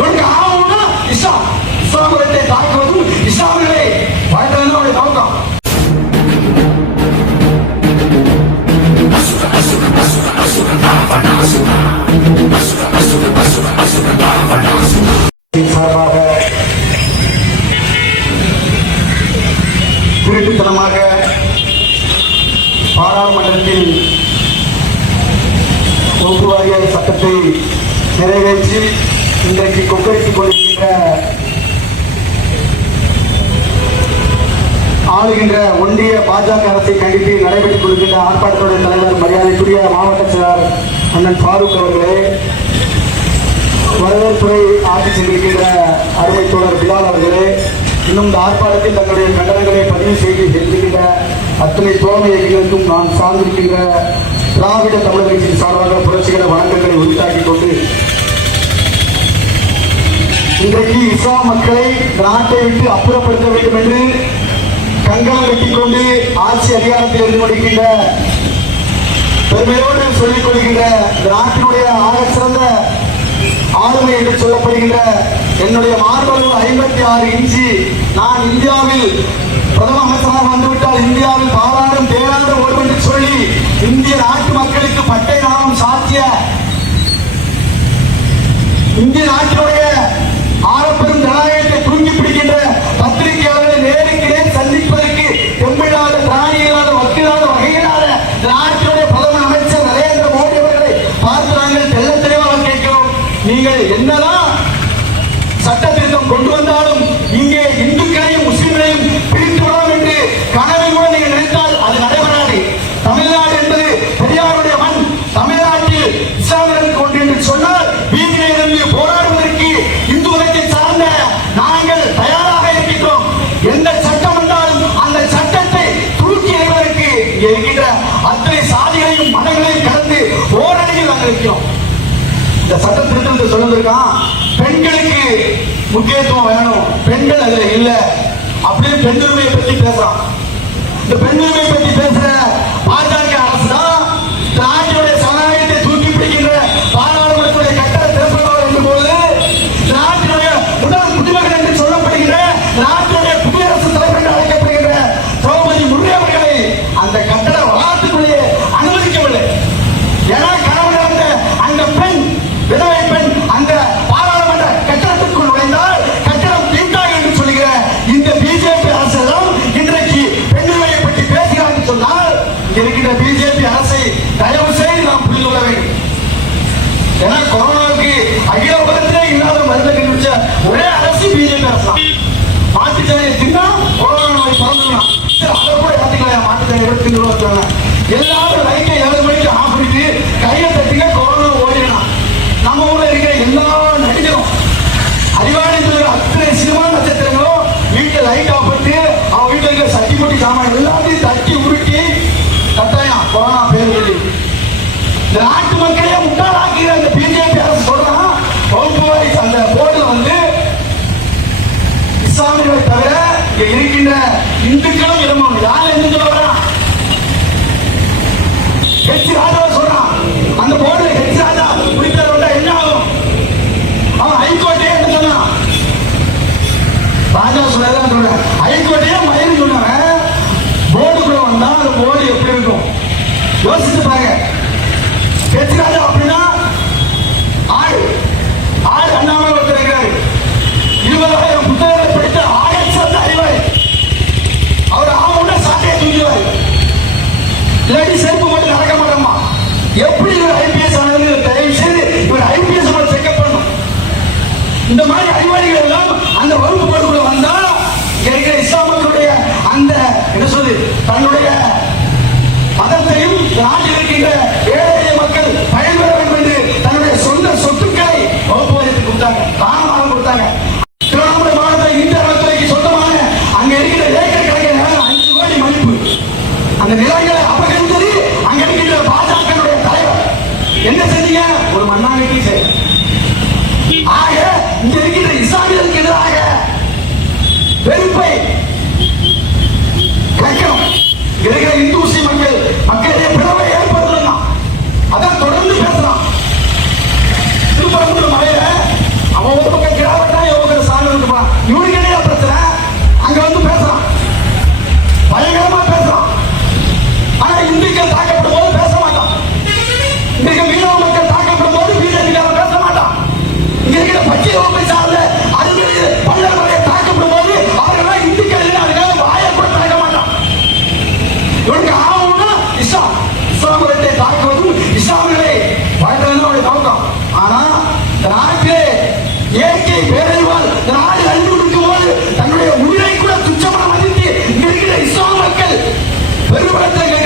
ನೋಡಿ ಆ ಹುಡುಗ ಇಷ್ಟ ಇಸ್ಲಾಂ ಬರುತ್ತೆ ತಾಕೋದು ಇಸ್ಲಾಂಗಳೇ ಭಾರತದಲ್ಲಿ ನೋಡಿ ನೌಕ குறிப்பிட்டமாக பாராளுமன்றத்தில் வகுப்பு வாரிய சட்டத்தை நிறைவேற்றி இன்றைக்கு கொக்கரித்துக் கொண்டிருக்கின்ற ஆளுகின்ற ஒன்றிய பாஜக அரசை கண்டித்து நடைபெற்றுக் கொள்கின்ற ஆர்ப்பாட்டத்துடைய தலைவர் மரியாதைக்குரிய மாவட்ட செயலாளர் அண்ணன் ஃபாரூக் அவர்களே வரவேற்புரை ஆட்சி சென்றிருக்கின்ற அருமை தோழர் பிலால் அவர்களே இன்னும் இந்த ஆர்ப்பாட்டத்தில் தங்களுடைய கண்டனங்களை பதிவு செய்து செல்கின்ற அத்தனை தோழமை இயக்கங்களுக்கும் நான் சார்ந்திருக்கின்ற திராவிட தமிழர் கட்சியின் சார்பாக புரட்சிகர வணக்கங்களை உரித்தாக்கிக் கொண்டு இன்றைக்கு இஸ்லாம் மக்களை நாட்டை விட்டு அப்புறப்படுத்த வேண்டும் என்று கங்கணம் கட்டிக் கொண்டு ஆட்சி அதிகாரத்தில் இருந்து கொண்டிருக்கின்ற பெருமையோடு சொல்லிக் கொள்கின்ற நாட்டினுடைய ஆக சிறந்த ஆளுமை என்று சொல்லப்படுகின்ற என்னுடைய மார்பளவு ஐம்பத்தி ஆறு இன்ச்சு நான் இந்தியாவில் பிரதம அமைச்சராக வந்துவிட்டால் இந்தியாவில் பாராளும் தேராத ஓடும் என்று சொல்லி இந்திய நாட்டு மக்களுக்கு இருக்கின்ற அத்தனை சாதிகளையும் மதங்களையும் கடந்து ஓரணியில் நாங்கள் இருக்கிறோம். இந்த சட்ட திருத்தத்தை சொல்லிருக்கான் பெண்களுக்கு முக்கியத்துவம் வேணும். பெண்கள் அதுல இல்ல. அப்படின்னு பெண்ணுரிமையை பத்தி பேசுறான். இந்த பெண்ணுரிமையை பத்தி பேசுற பாஜக ஏன்னா கொரோனாவுக்கு அகில உலகத்திலே இல்லாத மருந்தை கண்டுபிடிச்ச ஒரே அரசு பிஜேபி அரசு போர்டுக்குள்ள ஒரு அந்த எப்படி இருக்கும்? யோசிச்சு பாருங்க. பேச்சுக்காக அப்படின்னா ஆள் ஆள் அண்ணாமலை ஒருத்தர் இருக்கிறாரு. இருபதாயிரம் புத்தகங்களை படித்த ஆக சேர்ந்த அறிவாய் அவர் ஆமோட சாட்டையை தூங்கிவார் இல்லாட்டி செருப்பு மட்டும் நடக்க மாட்டோமா? எப்படி இவர் ஐபிஎஸ் ஆனது தயவு செய்து இவர் ஐபிஎஸ் செக்அப் பண்ணணும். இந்த மாதிரி அறிவாளிகள் எல்லாம் அந்த வகுப்பு என்று சொல்லி தன்னுடைய மதத்தையும் நாட்டில் இருக்கின்ற ஏழை பேரறிவால் இந்த நாடு அழிந்து போது தன்னுடைய உயிரை கூட துச்சமாக மதித்து இருக்கிற இஸ்லாம் மக்கள் பெருமிடத்தை